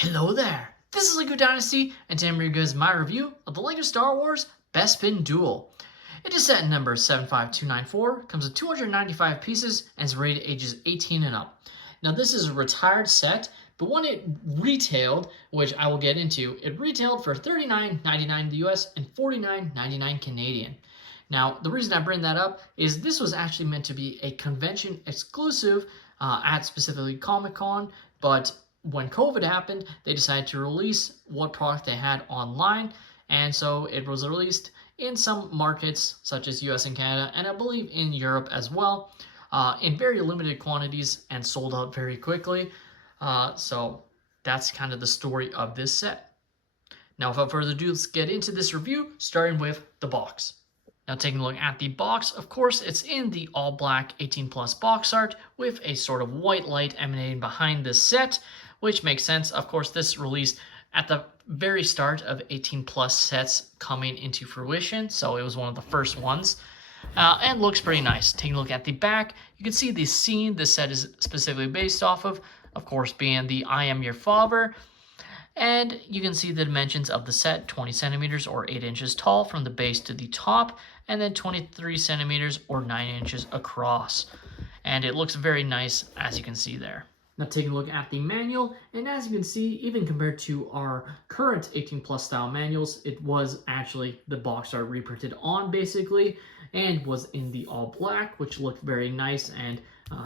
Hello there, this is LEGO Dynasty, and today I'm bringing you guys my review of the LEGO Star Wars Bespin Duel. It is set in number 75294, comes with 295 pieces, and is rated ages 18 and up. Now this is a retired set, but when it retailed, which I will get into, it retailed for $39.99 in the US and $49.99 Canadian. Now, the reason I bring that up is this was actually meant to be a convention exclusive at specifically Comic-Con, but when COVID happened, they decided to release what product they had online, and so it was released in some markets such as US and Canada, and I believe in Europe as well, in very limited quantities and sold out very quickly. So that's kind of the story of this set. Now, without further ado, let's get into this review, starting with the box. Now, taking a look at the box, of course, it's in the all-black 18-plus box art with a sort of white light emanating behind this set, which makes sense. Of course, this released at the very start of 18-plus sets coming into fruition, so it was one of the first ones, and looks pretty nice. Taking a look at the back, you can see the scene this set is specifically based off of course, being the I Am Your Father. And you can see the dimensions of the set, 20 centimeters or 8 inches tall from the base to the top, and then 23 centimeters or 9 inches across. And it looks very nice, as you can see there. Now taking a look at the manual, and as you can see, even compared to our current 18-plus style manuals, it was actually the box art reprinted on basically, and was in the all black, which looked very nice, and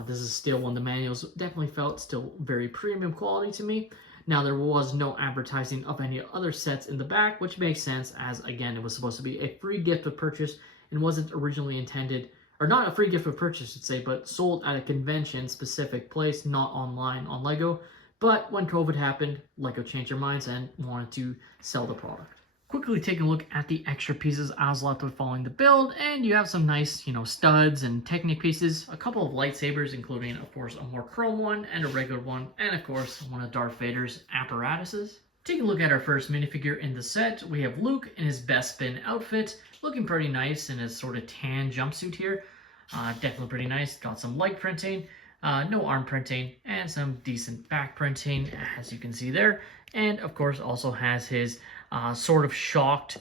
this is still one of the manuals definitely felt still very premium quality to me. Now, there was no advertising of any other sets in the back, which makes sense as, again, it was supposed to be a free gift of purchase and wasn't originally intended, or not a free gift of purchase, I'd say, but sold at a convention-specific place, not online on LEGO. But when COVID happened, LEGO changed their minds and wanted to sell the product. Quickly taking a look at the extra pieces I was left with following the build, and you have some nice, studs and Technic pieces, a couple of lightsabers, including, of course, a more chrome one and a regular one, and of course, one of Darth Vader's apparatuses. Taking a look at our first minifigure in the set, we have Luke in his Bespin outfit, looking pretty nice in his sort of tan jumpsuit here. Definitely pretty nice. Got some light printing, no arm printing, and some decent back printing, as you can see there. And of course, also has his sort of shocked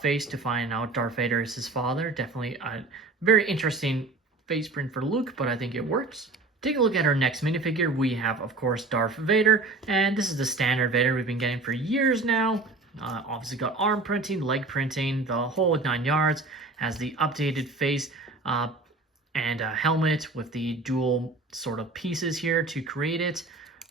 face to find out Darth Vader is his father. Definitely a very interesting face print for Luke, but I think it works. Take a look at our next minifigure. We have, of course, Darth Vader, and this is the standard Vader we've been getting for years now. Obviously got arm printing, leg printing, the whole 9 yards. Has the updated face and a helmet with the dual sort of pieces here to create it.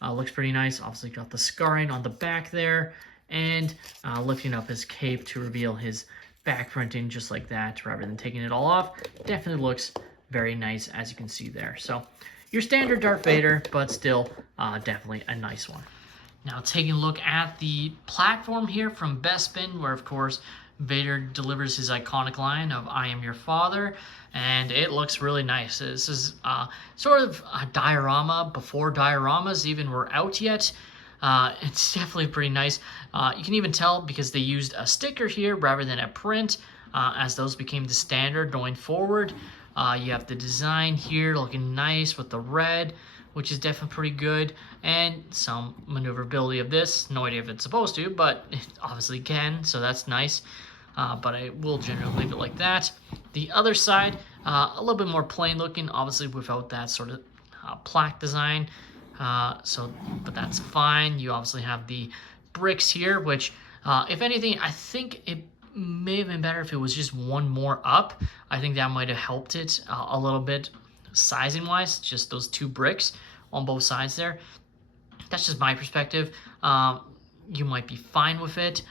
Looks pretty nice. Obviously got the scarring on the back there, and lifting up his cape to reveal his back printing just like that rather than taking it all off. Definitely looks very nice, as you can see there. So your standard Darth Vader, but still definitely a nice one. Now taking a look at the platform here from Bespin, where of course Vader delivers his iconic line of "I am your father," and it looks really nice. This is sort of a diorama before dioramas even were out yet. It's definitely pretty nice. You can even tell because they used a sticker here rather than a print, as those became the standard going forward. You have the design here looking nice with the red, which is definitely pretty good, and some maneuverability of this. No idea if it's supposed to, but it obviously can, so that's nice. But I will generally leave it like that. The other side, a little bit more plain looking, obviously without that sort of plaque design. But that's fine. You obviously have the bricks here, which, if anything, I think it may have been better if it was just one more up. I think that might have helped it a little bit sizing-wise, just those 2 bricks on both sides there. That's just my perspective. You might be fine with it.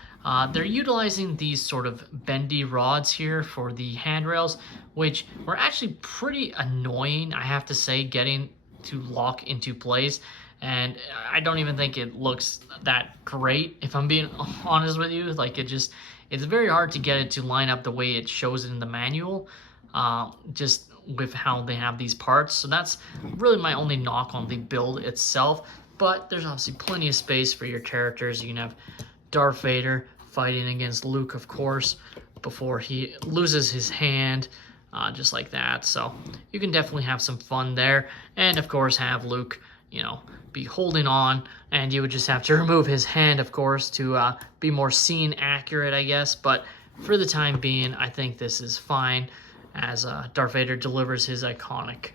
They're utilizing these sort of bendy rods here for the handrails, which were actually pretty annoying, I have to say, getting to lock into place. And I don't even think it looks that great, if I'm being honest with you. Like, it's very hard to get it to line up the way it shows it in the manual, just with how they have these parts. So that's really my only knock on the build itself. But there's obviously plenty of space for your characters. You can have Darth Vader fighting against Luke, of course, before he loses his hand, just like that. So you can definitely have some fun there. And of course have Luke, be holding on, and you would just have to remove his hand, of course, to be more scene accurate, I guess. But for the time being, I think this is fine, as Darth Vader delivers his iconic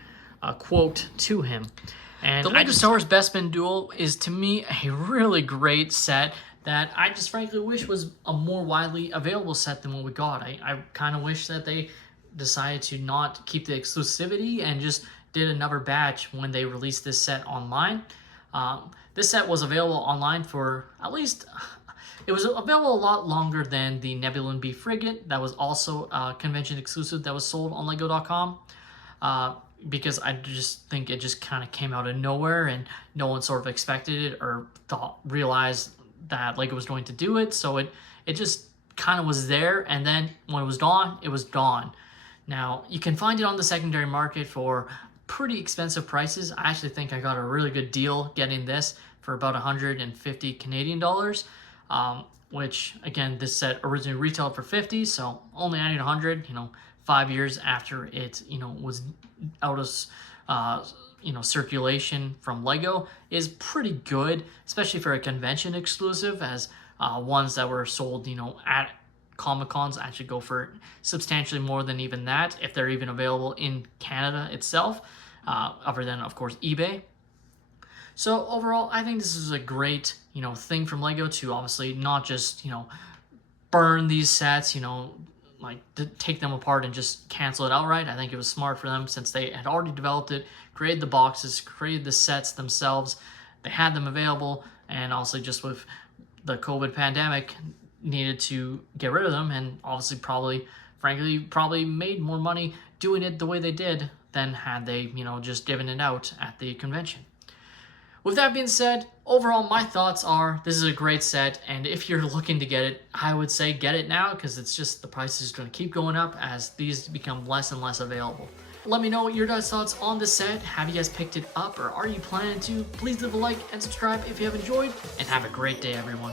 quote to him. And the LEGO Star Wars Bespin Duel is, to me, a really great set that I just frankly wish was a more widely available set than what we got. I kind of wish that they decided to not keep the exclusivity and just did another batch when they released this set online. This set was available online for at least, it was available a lot longer than the Nebula B Frigate that was also convention exclusive that was sold on Lego.com. Because I just think it just kind of came out of nowhere and no one sort of expected it or realized that Lego was going to do it. So it just kind of was there, and then when it was gone, it was gone. Now, you can find it on the secondary market for pretty expensive prices. I actually think I got a really good deal getting this for about 150 Canadian dollars, which, again, this set originally retailed for 50, so only adding 100, 5 years after it, was out of, circulation from Lego is pretty good, especially for a convention exclusive, as ones that were sold, at Comic-Cons actually go for substantially more than even that, if they're even available in Canada itself, other than, of course, eBay. So overall, I think this is a great, thing from Lego to obviously not just, burn these sets, like to take them apart and just cancel it outright. I think it was smart for them, since they had already developed it, created the boxes, created the sets themselves. They had them available, and also just with the COVID pandemic, needed to get rid of them, and obviously probably made more money doing it the way they did than had they, just given it out at the convention. With that being said, overall, my thoughts are this is a great set, and if you're looking to get it, I would say get it now, because it's just the price is going to keep going up as these become less and less available. Let me know what your guys' thoughts on this set. Have you guys picked it up, or are you planning to? Please leave a like and subscribe if you have enjoyed, and have a great day, everyone.